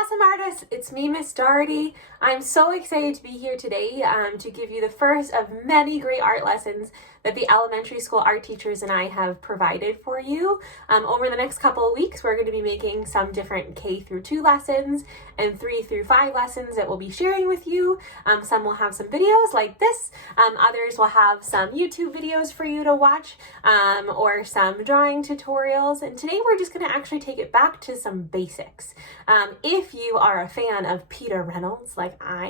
awesome artists, it's me, Miss Doherty. I'm so excited to be here today to give you the first of many great art lessons that the elementary school art teachers and I have provided for you. Over the next couple of weeks, we're going to be making some different K through 2 lessons and 3 through 5 lessons that we'll be sharing with you. Some will have some videos like this, others will have some YouTube videos for you to watch, or some drawing tutorials. And today we're just going to actually take it back to some basics. If you are a fan of Peter Reynolds, like I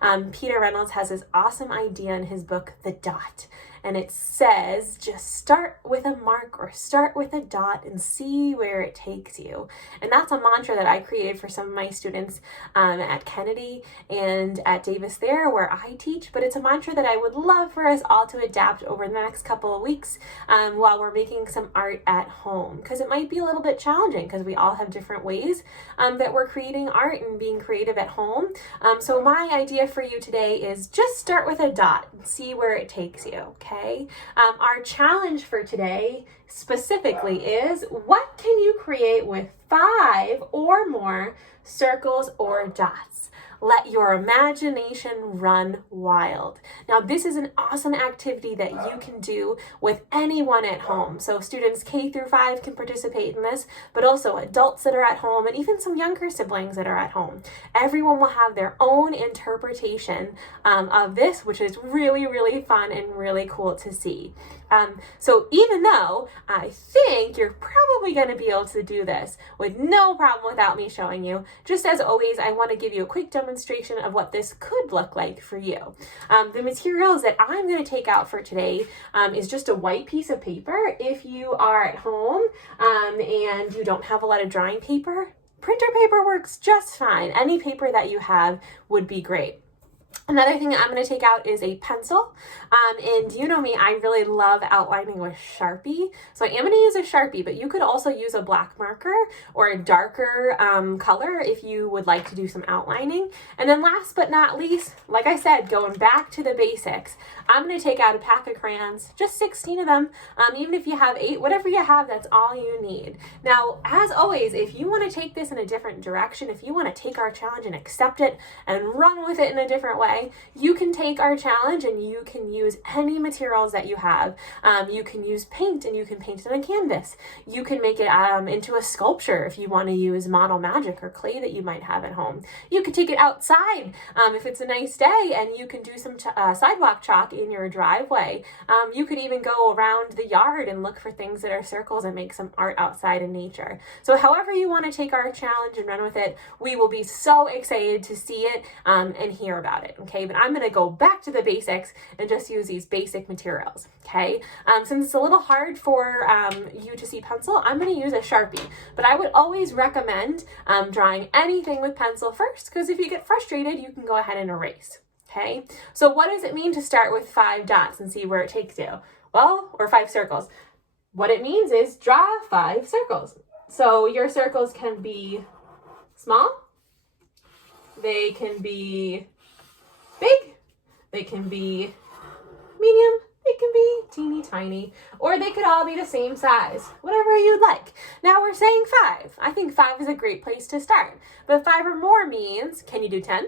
am, Peter Reynolds has this awesome idea in his book, The Dot. And it says, just start with a mark or start with a dot and see where it takes you. And that's a mantra that I created for some of my students at Kennedy and at Davis there where I teach. But it's a mantra that I would love for us all to adapt over the next couple of weeks while we're making some art at home. Because it might be a little bit challenging because we all have different ways that we're creating art and being creative at home. So my idea for you today is just start with a dot and see where it takes you, okay? Our challenge for today specifically is, what can you create with 5 or more circles or dots? Let your imagination run wild. Now, this is an awesome activity that you can do with anyone at home. So students K through 5 can participate in this, but also adults that are at home and even some younger siblings that are at home. Everyone will have their own interpretation of this, which is really, really fun and really cool to see. So even though I think you're probably going to be able to do this with no problem without me showing you, just as always, I want to give you a quick demonstration of what this could look like for you. The materials that I'm going to take out for today is just a white piece of paper. If you are at home and you don't have a lot of drawing paper, printer paper works just fine. Any paper that you have would be great. Another thing that I'm going to take out is a pencil, and you know me, I really love outlining with Sharpie, so I am going to use a Sharpie, but you could also use a black marker or a darker color if you would like to do some outlining. And then last but not least, like I said, going back to the basics, I'm going to take out a pack of crayons, just 16 of them, even if you have 8, whatever you have, that's all you need. Now, as always, if you want to take this in a different direction, if you want to take our challenge and accept it and run with it in a different way, you can take our challenge and you can use any materials that you have. You can use paint and you can paint it on a canvas. You can make it into a sculpture if you want to use Model Magic or clay that you might have at home. You could take it outside if it's a nice day and you can do some sidewalk chalk in your driveway. You could even go around the yard and look for things that are circles and make some art outside in nature. So however you want to take our challenge and run with it, we will be so excited to see it and hear about it. Okay, but I'm going to go back to the basics and just use these basic materials. Okay, since it's a little hard for you to see pencil, I'm going to use a Sharpie, but I would always recommend drawing anything with pencil first, because if you get frustrated, you can go ahead and erase. Okay, so what does it mean to start with 5 dots and see where it takes you? Well, or 5 circles. What it means is draw 5 circles. So your circles can be small, they can be big, they can be medium, they can be teeny tiny, or they could all be the same size, whatever you'd like. Now we're saying 5. I think 5 is a great place to start. But 5 or more means, can you do 10?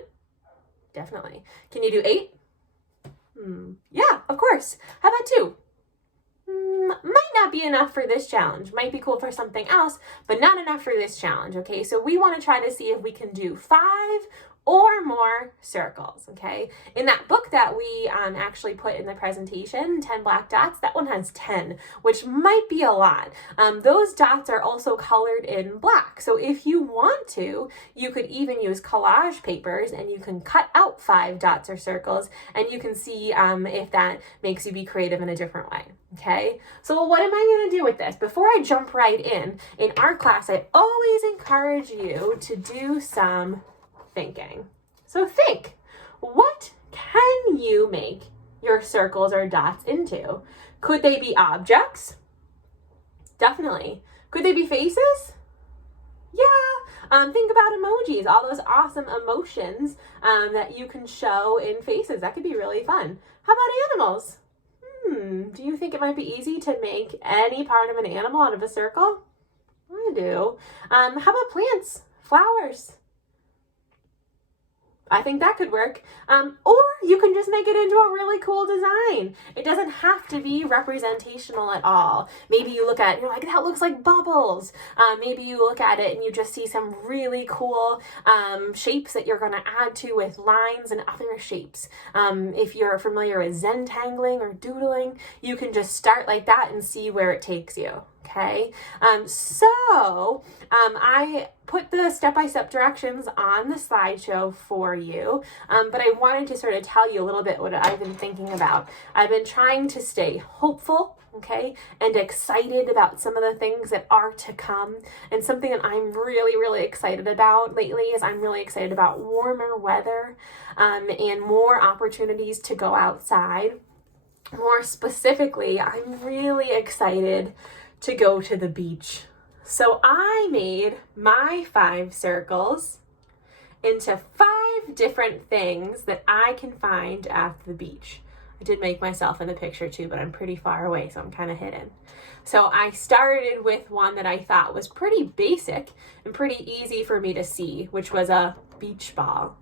Definitely. Can you do 8? Yeah, of course. How about 2? Might not be enough for this challenge. Might be cool for something else, but not enough for this challenge, okay? So we want to try to see if we can do 5 or more circles, okay? In that book that we actually put in the presentation, 10 Black Dots, that one has 10, which might be a lot. Those dots are also colored in black. So if you want to, you could even use collage papers and you can cut out 5 dots or circles and you can see if that makes you be creative in a different way. Okay, so what am I going to do with this? Before I jump right in art class, I always encourage you to do some thinking. So think, what can you make your circles or dots into? Could they be objects? Definitely. Could they be faces? Yeah. Think about emojis, all those awesome emotions that you can show in faces. That could be really fun. How about animals? Do you think it might be easy to make any part of an animal out of a circle? I do. How about plants? Flowers? I think that could work. Or you can just make it into a really cool design. It doesn't have to be representational at all. Maybe you look at it and you're like, that looks like bubbles. Maybe you look at it and you just see some really cool shapes that you're going to add to with lines and other shapes. If you're familiar with Zentangling or doodling, you can just start like that and see where it takes you. Okay, I put the step-by-step directions on the slideshow for you, but I wanted to sort of tell you a little bit what I've been thinking about. I've been trying to stay hopeful, okay, and excited about some of the things that are to come. And something that I'm really, really excited about lately is I'm really excited about warmer weather and more opportunities to go outside. More specifically, I'm really excited to go to the beach. So I made my 5 circles into 5 different things that I can find at the beach. I did make myself in the picture too, but I'm pretty far away, so I'm kind of hidden. So I started with one that I thought was pretty basic and pretty easy for me to see, which was a beach ball.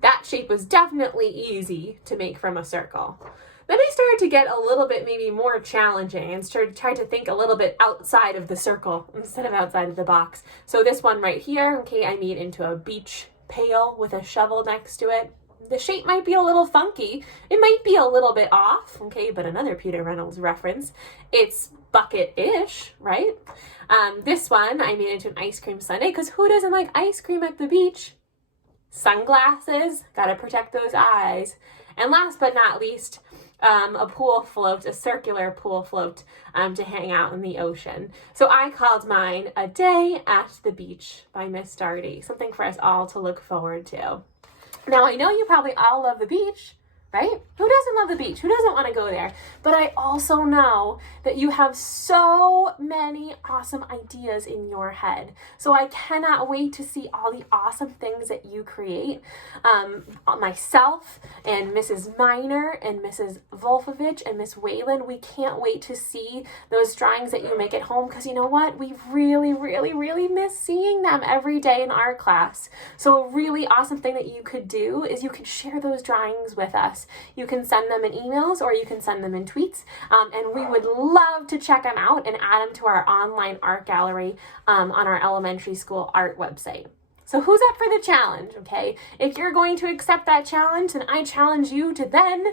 That shape was definitely easy to make from a circle. Then I started to get a little bit maybe more challenging and tried to think a little bit outside of the circle instead of outside of the box. So this one right here, okay, I made into a beach pail with a shovel next to it. The shape might be a little funky. It might be a little bit off, okay, but another Peter Reynolds reference. It's bucket-ish, right? This one I made into an ice cream sundae because who doesn't like ice cream at the beach? Sunglasses, gotta protect those eyes. And last but not least, a pool float, a circular pool float to hang out in the ocean. So I called mine A Day at the Beach by Miss Doherty, something for us all to look forward to. Now, I know you probably all love the beach, right? Who doesn't love the beach? Who doesn't want to go there? But I also know that you have so many awesome ideas in your head. So I cannot wait to see all the awesome things that you create. Myself and Mrs. Miner and Mrs. Volfovich and Miss Whalen, we can't wait to see those drawings that you make at home because you know what? We really, really, really miss seeing them every day in art class. So a really awesome thing that you could do is you could share those drawings with us. You can send them in emails or you can send them in tweets, and we would love to check them out and add them to our online art gallery on our elementary school art website. So who's up for the challenge, okay? If you're going to accept that challenge, then I challenge you to then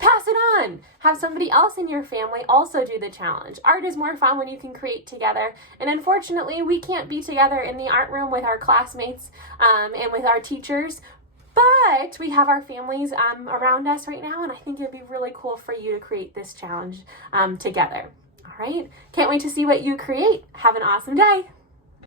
pass it on. Have somebody else in your family also do the challenge. Art is more fun when you can create together. And unfortunately, we can't be together in the art room with our classmates and with our teachers. But we have our families around us right now, and I think it'd be really cool for you to create this challenge together. All right? Can't wait to see what you create. Have an awesome day.